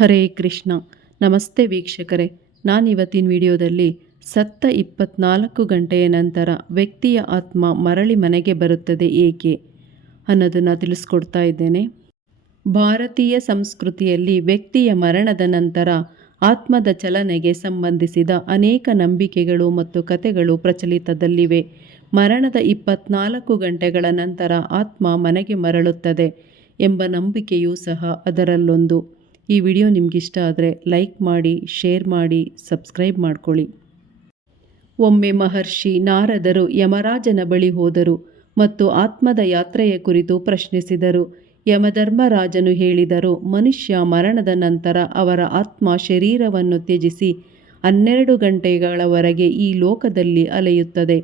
ಹರೇ ಕೃಷ್ಣ. ನಮಸ್ತೆ ವೀಕ್ಷಕರೇ. ನಾನಿವತ್ತಿನ ವಿಡಿಯೋದಲ್ಲಿ ಸತ್ತ ಇಪ್ಪತ್ನಾಲ್ಕು ಗಂಟೆಯ ನಂತರ ವ್ಯಕ್ತಿಯ ಆತ್ಮ ಮರಳಿ ಮನೆಗೆ ಬರುತ್ತದೆ ಏಕೆ ಅನ್ನೋದನ್ನು ತಿಳಿಸ್ಕೊಡ್ತಾ ಇದ್ದೇನೆ. ಭಾರತೀಯ ಸಂಸ್ಕೃತಿಯಲ್ಲಿ ವ್ಯಕ್ತಿಯ ಮರಣದ ನಂತರ ಆತ್ಮದ ಚಲನೆಗೆ ಸಂಬಂಧಿಸಿದ ಅನೇಕ ನಂಬಿಕೆಗಳು ಮತ್ತು ಕಥೆಗಳು ಪ್ರಚಲಿತದಲ್ಲಿವೆ. ಮರಣದ ಇಪ್ಪತ್ನಾಲ್ಕು ಗಂಟೆಗಳ ನಂತರ ಆತ್ಮ ಮನೆಗೆ ಮರಳುತ್ತದೆ ಎಂಬ ನಂಬಿಕೆಯೂ ಸಹ ಅದರಲ್ಲೊಂದು. ಈ ವಿಡಿಯೋ ನಿಮಗಿಷ್ಟ ಆದರೆ ಲೈಕ್ ಮಾಡಿ, ಶೇರ್ ಮಾಡಿ, ಸಬ್ಸ್ಕ್ರೈಬ್ ಮಾಡ್ಕೊಳ್ಳಿ. ಒಮ್ಮೆ ಮಹರ್ಷಿ ನಾರದರು ಯಮರಾಜನ ಬಳಿ ಹೋದರು ಮತ್ತು ಆತ್ಮದ ಯಾತ್ರೆಯ ಕುರಿತು ಪ್ರಶ್ನಿಸಿದರು. ಯಮಧರ್ಮರಾಜನು ಹೇಳಿದರು, ಮನುಷ್ಯ ಮರಣದ ನಂತರ ಅವರ ಆತ್ಮ ಶರೀರವನ್ನು ತ್ಯಜಿಸಿ ಹನ್ನೆರಡು ಗಂಟೆಗಳವರೆಗೆ ಈ ಲೋಕದಲ್ಲಿ ಅಲೆಯುತ್ತದೆ.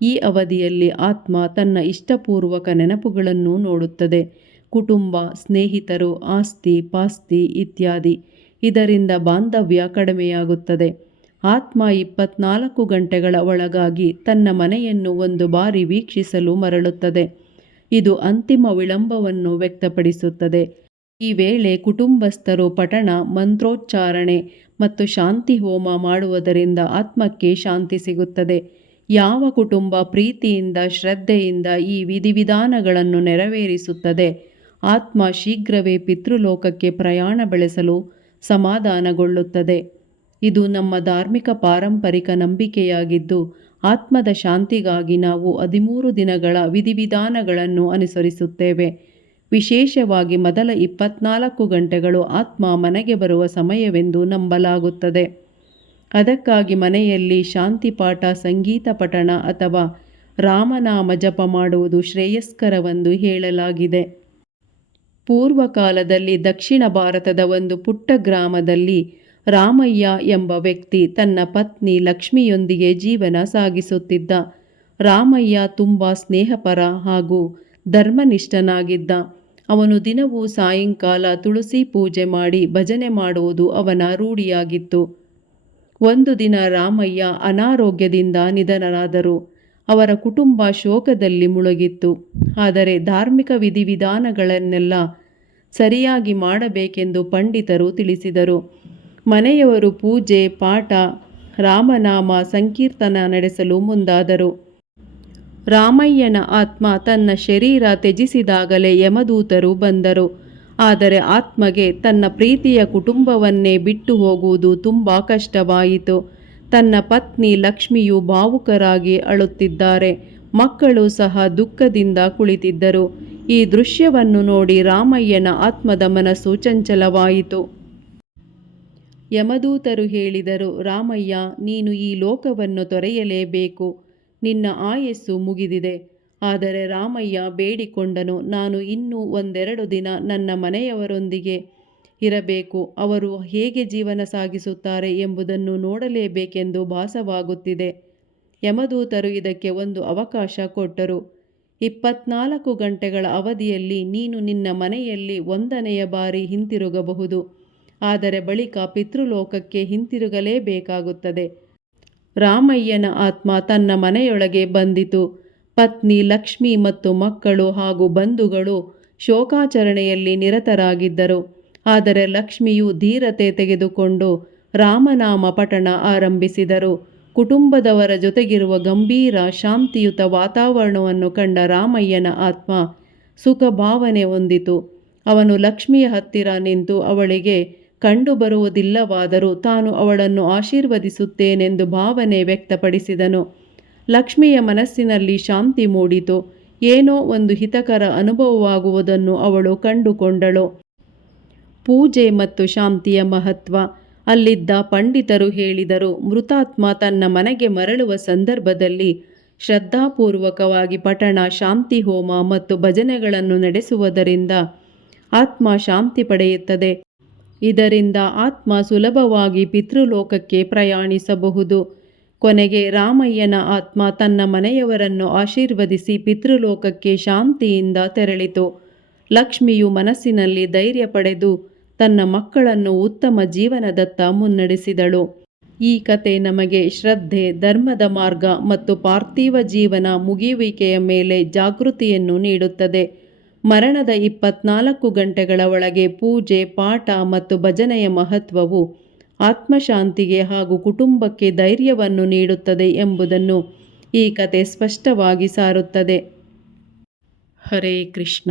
ಈ ಅವಧಿಯಲ್ಲಿ ಆತ್ಮ ತನ್ನ ಇಷ್ಟಪೂರ್ವಕ ನೆನಪುಗಳನ್ನು ನೋಡುತ್ತದೆ. ಕುಟುಂಬ, ಸ್ನೇಹಿತರು, ಆಸ್ತಿ, ಪಾಸ್ತಿ ಇತ್ಯಾದಿ. ಇದರಿಂದ ಬಾಂಧವ್ಯ ಕಡಿಮೆಯಾಗುತ್ತದೆ. ಆತ್ಮ ಇಪ್ಪತ್ನಾಲ್ಕು ಗಂಟೆಗಳ ಒಳಗಾಗಿ ತನ್ನ ಮನೆಯನ್ನು ಒಂದು ಬಾರಿ ವೀಕ್ಷಿಸಲು ಮರಳುತ್ತದೆ. ಇದು ಅಂತಿಮ ವಿಳಂಬವನ್ನು ವ್ಯಕ್ತಪಡಿಸುತ್ತದೆ. ಈ ವೇಳೆ ಕುಟುಂಬಸ್ಥರು ಪಠಣ, ಮಂತ್ರೋಚ್ಚಾರಣೆ ಮತ್ತು ಶಾಂತಿ ಹೋಮ ಮಾಡುವುದರಿಂದ ಆತ್ಮಕ್ಕೆ ಶಾಂತಿ ಸಿಗುತ್ತದೆ. ಯಾವ ಕುಟುಂಬ ಪ್ರೀತಿಯಿಂದ, ಶ್ರದ್ಧೆಯಿಂದ ಈ ವಿಧಿವಿಧಾನಗಳನ್ನು ನೆರವೇರಿಸುತ್ತದೆ ಆತ್ಮ ಶೀಘ್ರವೇ ಪಿತೃಲೋಕಕ್ಕೆ ಪ್ರಯಾಣ ಬೆಳೆಸಲು ಸಮಾಧಾನಗೊಳ್ಳುತ್ತದೆ. ಇದು ನಮ್ಮ ಧಾರ್ಮಿಕ ಪಾರಂಪರಿಕ ನಂಬಿಕೆಯಾಗಿದ್ದು, ಆತ್ಮದ ಶಾಂತಿಗಾಗಿ ನಾವು ಹದಿಮೂರು ದಿನಗಳ ವಿಧಿವಿಧಾನಗಳನ್ನು ಅನುಸರಿಸುತ್ತೇವೆ. ವಿಶೇಷವಾಗಿ ಮೊದಲ ಇಪ್ಪತ್ನಾಲ್ಕು ಗಂಟೆಗಳು ಆತ್ಮ ಮನೆಗೆ ಬರುವ ಸಮಯವೆಂದು ನಂಬಲಾಗುತ್ತದೆ. ಅದಕ್ಕಾಗಿ ಮನೆಯಲ್ಲಿ ಶಾಂತಿ ಪಾಠ, ಸಂಗೀತ ಪಠಣ ಅಥವಾ ರಾಮನಾಮ ಜಪ ಮಾಡುವುದು ಶ್ರೇಯಸ್ಕರವೆಂದು ಹೇಳಲಾಗಿದೆ. ಪೂರ್ವಕಾಲದಲ್ಲಿ ದಕ್ಷಿಣ ಭಾರತದ ಒಂದು ಪುಟ್ಟ ಗ್ರಾಮದಲ್ಲಿ ರಾಮಯ್ಯ ಎಂಬ ವ್ಯಕ್ತಿ ತನ್ನ ಪತ್ನಿ ಲಕ್ಷ್ಮಿಯೊಂದಿಗೆ ಜೀವನ ಸಾಗಿಸುತ್ತಿದ್ದ. ರಾಮಯ್ಯ ತುಂಬ ಸ್ನೇಹಪರ ಹಾಗೂ ಧರ್ಮನಿಷ್ಠನಾಗಿದ್ದ. ಅವನು ದಿನವೂ ಸಾಯಂಕಾಲ ತುಳಸಿ ಪೂಜೆ ಮಾಡಿ ಭಜನೆ ಮಾಡುವುದು ಅವನ ರೂಢಿಯಾಗಿತ್ತು. ಒಂದು ದಿನ ರಾಮಯ್ಯ ಅನಾರೋಗ್ಯದಿಂದ ನಿಧನರಾದರು. ಅವರ ಕುಟುಂಬ ಶೋಕದಲ್ಲಿ ಮುಳುಗಿತ್ತು. ಆದರೆ ಧಾರ್ಮಿಕ ವಿಧಿವಿಧಾನಗಳನ್ನೆಲ್ಲ ಸರಿಯಾಗಿ ಮಾಡಬೇಕೆಂದು ಪಂಡಿತರು ತಿಳಿಸಿದರು. ಮನೆಯವರು ಪೂಜೆ, ಪಾಠ, ರಾಮನಾಮ, ಸಂಕೀರ್ತನ ನಡೆಸಲು ಮುಂದಾದರು. ರಾಮಯ್ಯನ ಆತ್ಮ ತನ್ನ ಶರೀರ ತ್ಯಜಿಸಿದಾಗಲೇ ಯಮದೂತರು ಬಂದರು. ಆದರೆ ಆತ್ಮಗೆ ತನ್ನ ಪ್ರೀತಿಯ ಕುಟುಂಬವನ್ನೇ ಬಿಟ್ಟು ಹೋಗುವುದು ತುಂಬ ಕಷ್ಟವಾಯಿತು. ತನ್ನ ಪತ್ನಿ ಲಕ್ಷ್ಮಿಯು ಭಾವುಕರಾಗಿ ಅಳುತ್ತಿದ್ದಾರೆ. ಮಕ್ಕಳು ಸಹ ದುಃಖದಿಂದ ಕುಳಿತಿದ್ದರು. ಈ ದೃಶ್ಯವನ್ನು ನೋಡಿ ರಾಮಯ್ಯನ ಆತ್ಮದ ಮನಸ್ಸು ಚಂಚಲವಾಯಿತು. ಯಮದೂತರು ಹೇಳಿದರು, ರಾಮಯ್ಯ, ನೀನು ಈ ಲೋಕವನ್ನು ತೊರೆಯಲೇಬೇಕು. ನಿನ್ನ ಆಯಸ್ಸು ಮುಗಿದಿದೆ. ಆದರೆ ರಾಮಯ್ಯ ಬೇಡಿಕೊಂಡನು, ನಾನು ಇನ್ನೂ ಒಂದೆರಡು ದಿನ ನನ್ನ ಮನೆಯವರೊಂದಿಗೆ ಇರಬೇಕು. ಅವರು ಹೇಗೆ ಜೀವನ ಸಾಗಿಸುತ್ತಾರೆ ಎಂಬುದನ್ನು ನೋಡಲೇಬೇಕೆಂದು ಭಾಸವಾಗುತ್ತಿದೆ ಯಮದೂತರು ಇದಕ್ಕೆ ಒಂದು ಅವಕಾಶ ಕೊಟ್ಟರು. ಇಪ್ಪತ್ನಾಲ್ಕು ಗಂಟೆಗಳ ಅವಧಿಯಲ್ಲಿ ನೀನು ನಿನ್ನ ಮನೆಯಲ್ಲಿ ಒಂದನೆಯ ಬಾರಿ ಹಿಂತಿರುಗಬಹುದು. ಆದರೆ ಬಳಿಕ ಪಿತೃಲೋಕಕ್ಕೆ ಹಿಂತಿರುಗಲೇಬೇಕಾಗುತ್ತದೆ. ರಾಮಯ್ಯನ ಆತ್ಮ ತನ್ನ ಮನೆಯೊಳಗೆ ಬಂದಿತು. ಪತ್ನಿ ಲಕ್ಷ್ಮಿ ಮತ್ತು ಮಕ್ಕಳು ಹಾಗೂ ಬಂಧುಗಳು ಶೋಕಾಚರಣೆಯಲ್ಲಿ ನಿರತರಾಗಿದ್ದರು. ಆದರೆ ಲಕ್ಷ್ಮಿಯು ಧೀರತೆ ತೆಗೆದುಕೊಂಡು ರಾಮನಾಮ ಪಠಣ ಆರಂಭಿಸಿದರು. ಕುಟುಂಬದವರ ಜೊತೆಗಿರುವ ಗಂಭೀರ, ಶಾಂತಿಯುತ ವಾತಾವರಣವನ್ನು ಕಂಡ ರಾಮಯ್ಯನ ಆತ್ಮ ಸುಖ ಭಾವನೆ ಹೊಂದಿತು. ಅವನು ಲಕ್ಷ್ಮಿಯ ಹತ್ತಿರ ನಿಂತು ಅವಳಿಗೆ ಕಂಡುಬರುವುದಿಲ್ಲವಾದರೂ ತಾನು ಅವಳನ್ನು ಆಶೀರ್ವದಿಸುತ್ತೇನೆಂದು ಭಾವನೆ ವ್ಯಕ್ತಪಡಿಸಿದನು. ಲಕ್ಷ್ಮಿಯ ಮನಸ್ಸಿನಲ್ಲಿ ಶಾಂತಿ ಮೂಡಿತು. ಏನೋ ಒಂದು ಹಿತಕರ ಅನುಭವವಾಗುವುದನ್ನು ಅವಳು ಕಂಡುಕೊಂಡಳು. ಪೂಜೆ ಮತ್ತು ಶಾಂತಿಯ ಮಹತ್ವ ಅಲ್ಲಿದ್ದ ಪಂಡಿತರು ಹೇಳಿದರು, ಮೃತಾತ್ಮ ತನ್ನ ಮನೆಗೆ ಮರಳುವ ಸಂದರ್ಭದಲ್ಲಿ ಶ್ರದ್ಧಾಪೂರ್ವಕವಾಗಿ ಪಠಣ, ಶಾಂತಿ ಹೋಮ ಮತ್ತು ಭಜನೆಗಳನ್ನು ನಡೆಸುವುದರಿಂದ ಆತ್ಮ ಶಾಂತಿ ಪಡೆಯುತ್ತದೆ. ಇದರಿಂದ ಆತ್ಮ ಸುಲಭವಾಗಿ ಪಿತೃಲೋಕಕ್ಕೆ ಪ್ರಯಾಣಿಸಬಹುದು. ಕೊನೆಗೆ ರಾಮಯ್ಯನ ಆತ್ಮ ತನ್ನ ಮನೆಯವರನ್ನು ಆಶೀರ್ವದಿಸಿ ಪಿತೃಲೋಕಕ್ಕೆ ಶಾಂತಿಯಿಂದ ತೆರಳಿತು. ಲಕ್ಷ್ಮಿಯು ಮನಸ್ಸಿನಲ್ಲಿ ಧೈರ್ಯ ಪಡೆದು ತನ್ನ ಮಕ್ಕಳನ್ನು ಉತ್ತಮ ಜೀವನದತ್ತ ಮುನ್ನಡೆಸಿದಳು. ಈ ಕತೆ ನಮಗೆ ಶ್ರದ್ಧೆ, ಧರ್ಮದ ಮಾರ್ಗ ಮತ್ತು ಪಾರ್ಥಿವ ಜೀವನ ಮುಗಿಯುವಿಕೆಯ ಮೇಲೆ ಜಾಗೃತಿಯನ್ನು ನೀಡುತ್ತದೆ. ಮರಣದ ಇಪ್ಪತ್ನಾಲ್ಕು ಗಂಟೆಗಳ ಒಳಗೆ ಪೂಜೆ, ಪಾಠ ಮತ್ತು ಭಜನೆಯ ಮಹತ್ವವು ಆತ್ಮಶಾಂತಿಗೆ ಹಾಗೂ ಕುಟುಂಬಕ್ಕೆ ಧೈರ್ಯವನ್ನು ನೀಡುತ್ತದೆ ಎಂಬುದನ್ನು ಈ ಕತೆ ಸ್ಪಷ್ಟವಾಗಿ ಸಾರುತ್ತದೆ. ಹರೇ ಕೃಷ್ಣ.